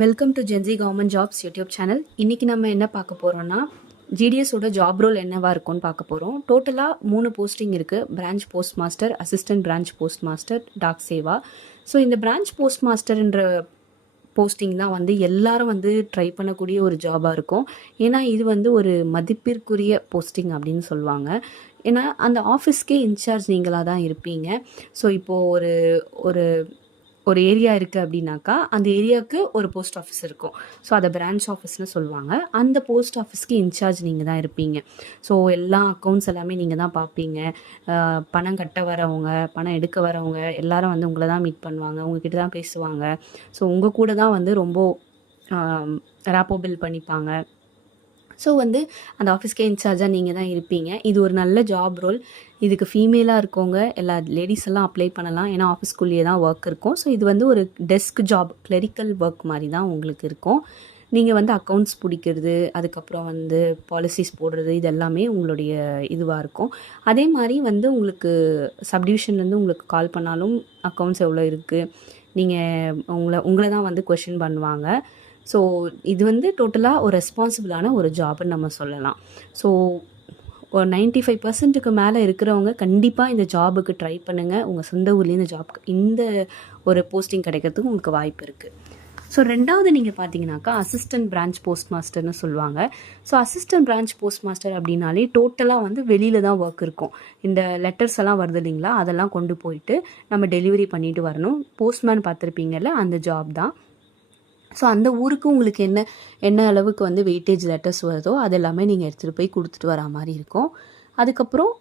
Welcome to Jency government jobs YouTube channel. இன்றைக்கி நம்ம என்ன பார்க்க போகிறோம்னா, ஜிடிஎஸோட ஜாப் ரோல் என்னவா இருக்கும்னு பார்க்க போகிறோம். டோட்டலாக 3 போஸ்டிங் இருக்குது. Branch post master, assistant branch post master, Dak Seva. So இந்த பிரான்ச் போஸ்ட் மாஸ்டர்ன்ற போஸ்டிங் தான் வந்து எல்லாரும் வந்து ட்ரை பண்ணக்கூடிய ஒரு ஜாபாக இருக்கும். ஏன்னா இது வந்து ஒரு மதிப்பிற்குரிய போஸ்டிங் அப்படின்னு சொல்லுவாங்க. ஏன்னா அந்த ஆஃபீஸ்க்கே இன்சார்ஜ் நீங்களாக தான் இருப்பீங்க. ஸோ இப்போது ஒரு ஒரு ஏரியா இருக்குது அப்படின்னாக்கா, அந்த ஏரியாவுக்கு ஒரு போஸ்ட் ஆஃபீஸ் இருக்கும். ஸோ அதை பிரான்ச் ஆஃபீஸ்னு சொல்லுவாங்க. அந்த போஸ்ட் ஆஃபீஸ்க்கு இன்சார்ஜ் நீங்கள் தான் இருப்பீங்க. ஸோ எல்லா அக்கௌண்ட்ஸ் எல்லாமே நீங்கள் தான் பார்ப்பீங்க. பணம் கட்ட வரவங்க, பணம் எடுக்க வரவங்க எல்லாரும் வந்து உங்களை தான் மீட் பண்ணுவாங்க, உங்ககிட்ட தான் பேசுவாங்க. ஸோ உங்கள் கூட தான் வந்து ரொம்ப ரேப்போ பில்ட் பண்ணிப்பாங்க. ஸோ வந்து அந்த ஆஃபீஸ்க்கே இன்சார்ஜாக நீங்கள் தான் இருப்பீங்க. இது ஒரு நல்ல ஜாப் ரோல். இதுக்கு ஃபீமேலாக இருக்கவங்க எல்லா லேடிஸ் எல்லாம் அப்ளை பண்ணலாம். ஏன்னா ஆஃபீஸ்க்குள்ளேயே தான் ஒர்க் இருக்கும். ஸோ இது வந்து ஒரு டெஸ்க் ஜாப், கிளரிக்கல் ஒர்க் மாதிரி தான் உங்களுக்கு இருக்கும். நீங்கள் வந்து அக்கௌண்ட்ஸ் பிடிக்கிறது, அதுக்கப்புறம் வந்து பாலிசிஸ் போடுறது, இது எல்லாமே உங்களுடைய இதுவாக இருக்கும். அதே மாதிரி வந்து உங்களுக்கு சப்டிவிஷன்லேருந்து உங்களுக்கு கால் பண்ணாலும் அக்கௌண்ட்ஸ் எவ்வளோ இருக்குது, நீங்கள் உங்களை தான் வந்து கொஷின் பண்ணுவாங்க. ஸோ இது வந்து டோட்டலாக ஒரு ரெஸ்பான்சிபிளான ஒரு ஜாப்னு நம்ம சொல்லலாம். ஸோ ஒரு 95% மேலே இருக்கிறவங்க கண்டிப்பாக இந்த ஜாபுக்கு ட்ரை பண்ணுங்கள். உங்கள் சொந்த ஊர்லேயே இந்த ஒரு போஸ்டிங் கிடைக்கிறதுக்கு உங்களுக்கு வாய்ப்பு இருக்குது. ஸோ ரெண்டாவது நீங்கள் பார்த்தீங்கன்னாக்கா அசிஸ்டன்ட் பிரான்ச் போஸ்ட் மாஸ்டர்னு சொல்லுவாங்க. So assistant branch post master அப்படின்னாலே டோட்டலாக வந்து வெளியில் தான் ஒர்க் இருக்கும். இந்த லெட்டர்ஸ் எல்லாம் வருது இல்லைங்களா, அதெல்லாம் கொண்டு போயிட்டு நம்ம டெலிவரி பண்ணிட்டு வரணும். போஸ்ட்மேன் பார்த்துருப்பீங்கல்ல, அந்த ஜாப் தான். ஸோ அந்த ஊருக்கு உங்களுக்கு என்ன அளவுக்கு வந்து வெயிட்டேஜ் லெட்டர்ஸ் வருதோ அது எல்லாமே நீங்கள் எடுத்துகிட்டு போய் கொடுத்துட்டு வரா மாதிரி இருக்கும். அதுக்கப்புறம்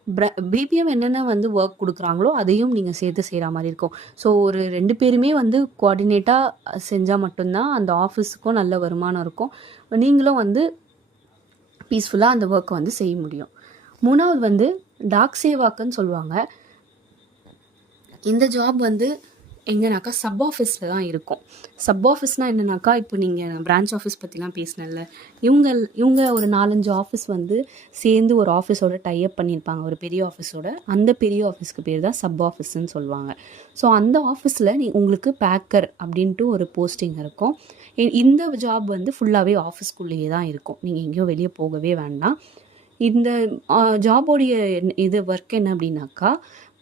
பிபிஎம் என்னென்ன வந்து ஒர்க் கொடுக்குறாங்களோ அதையும் நீங்கள் சேர்த்து செய்கிற மாதிரி இருக்கும். ஸோ ஒரு 2 பேருமே வந்து கோஆர்டினேட்டாக செஞ்சால் மட்டும்தான் அந்த ஆஃபீஸுக்கும் நல்ல வருமானம் இருக்கும். நீங்களும் வந்து பீஸ்ஃபுல்லாக அந்த ஒர்க்கை வந்து செய்ய முடியும். 3வது வந்து டாக் சேவாக்குன்னு சொல்லுவாங்க. இந்த ஜாப் வந்து எங்கேனாக்கா சப் ஆஃபீஸில் தான் இருக்கும். சப் ஆஃபீஸ்னால் என்னென்னாக்கா, இப்போ நீங்கள் பிரான்ச் ஆஃபீஸ் பற்றிலாம் பேசினேன்ல, இவங்க ஒரு 4-5 ஆஃபீஸ் வந்து சேர்ந்து ஒரு ஆஃபீஸோட டைப் பண்ணியிருப்பாங்க, ஒரு பெரிய ஆஃபீஸோட. அந்த பெரிய ஆஃபீஸ்க்கு பேர் தான் சப் ஆஃபீஸ்ன்னு சொல்லுவாங்க. ஸோ அந்த ஆஃபீஸில் உங்களுக்கு பேக்கர் அப்படின்ட்டு ஒரு போஸ்டிங் இருக்கும். இந்த ஜாப் வந்து ஃபுல்லாகவே ஆஃபீஸ்க்குள்ளேயே தான் இருக்கும். நீங்கள் எங்கேயும் வெளியே போகவே வேண்டாம். இந்த ஜாபோடைய ஒர்க் என்ன அப்படின்னாக்கா,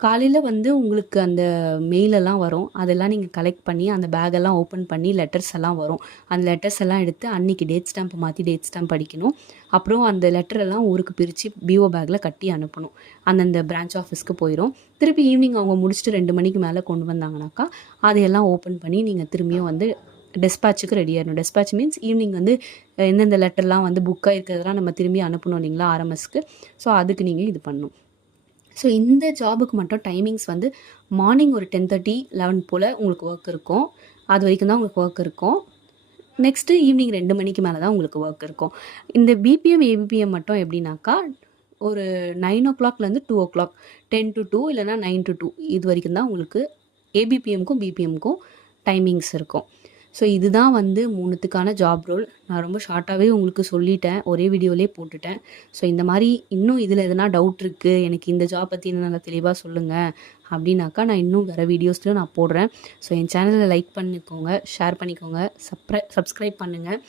காலையில் வந்து உங்களுக்கு அந்த மெயிலெல்லாம் வரும், அதெல்லாம் நீங்கள் கலெக்ட் பண்ணி அந்த பேக்கெல்லாம் ஓப்பன் பண்ணி லெட்டர்ஸ் எல்லாம் வரும். அந்த லெட்டர்ஸ் எல்லாம் எடுத்து அன்றைக்கி டேட் ஸ்டாம்ப் மாற்றி டேட் ஸ்டாம்ப் அடிக்கணும். அப்புறம் அந்த லெட்டரெல்லாம் ஊருக்கு பிரித்து பிஓ பேக்கில் கட்டி அனுப்பணும். அந்தந்த பிரான்ச் ஆஃபீஸ்க்கு போயிடும். திருப்பி ஈவினிங் அவங்க முடிச்சுட்டு 2 மணிக்கு மேலே கொண்டு வந்தாங்கனாக்கா அதையெல்லாம் ஓப்பன் பண்ணி நீங்கள் திரும்பியும் வந்து டெஸ்பேட்சுக்கு ரெடி ஆகிடணும். டெஸ்பேட்ச் மீன்ஸ் ஈவினிங் வந்து எந்தெந்த லெட்டர்லாம் வந்து புக்காக இருக்கிறதெல்லாம் நம்ம திரும்பி அனுப்பணும் இல்லைங்களா, ஆர்எம்எஸ்க்கு. ஸோ அதுக்கு நீங்கள் இது பண்ணணும். ஸோ இந்த ஜாபுக்கு மட்டும் டைமிங்ஸ் வந்து மார்னிங் ஒரு 10:30, 11 போல் உங்களுக்கு ஒர்க் இருக்கும். அது வரைக்கும் தான் உங்களுக்கு ஒர்க் இருக்கும். நெக்ஸ்ட்டு ஈவினிங் 2 மணிக்கு மேலே தான் உங்களுக்கு ஒர்க் இருக்கும். இந்த பிபிஎம் ஏபிபிஎம் மட்டும் எப்படின்னாக்கா, ஒரு 9 o'clockலேருந்து 2 o'clock, 10 to 2 இல்லைனா 9 to 2 இது வரைக்கும் தான் உங்களுக்கு ஏபிபிஎம்க்கும் பிபிஎம்க்கும் டைமிங்ஸ் இருக்கும். ஸோ இதுதான் வந்து 3த்துக்கான ஜாப் ரோல். நான் ரொம்ப ஷார்ட்டாகவே உங்களுக்கு சொல்லிட்டேன், ஒரே வீடியோவிலே போட்டுட்டேன். ஸோ இந்த மாதிரி இன்னும் இதில் எதனா டவுட் இருக்குது, எனக்கு இந்த ஜாப் பற்றி இன்னும் நல்லா தெளிவாக சொல்லுங்கள் அப்படின்னாக்கா, நான் இன்னும் வேறு வீடியோஸ்லையும் நான் போடுறேன். ஸோ என் சேனலை லைக் பண்ணிக்கோங்க, ஷேர் பண்ணிக்கோங்க, சப்ஸ்கிரைப் பண்ணுங்கள்.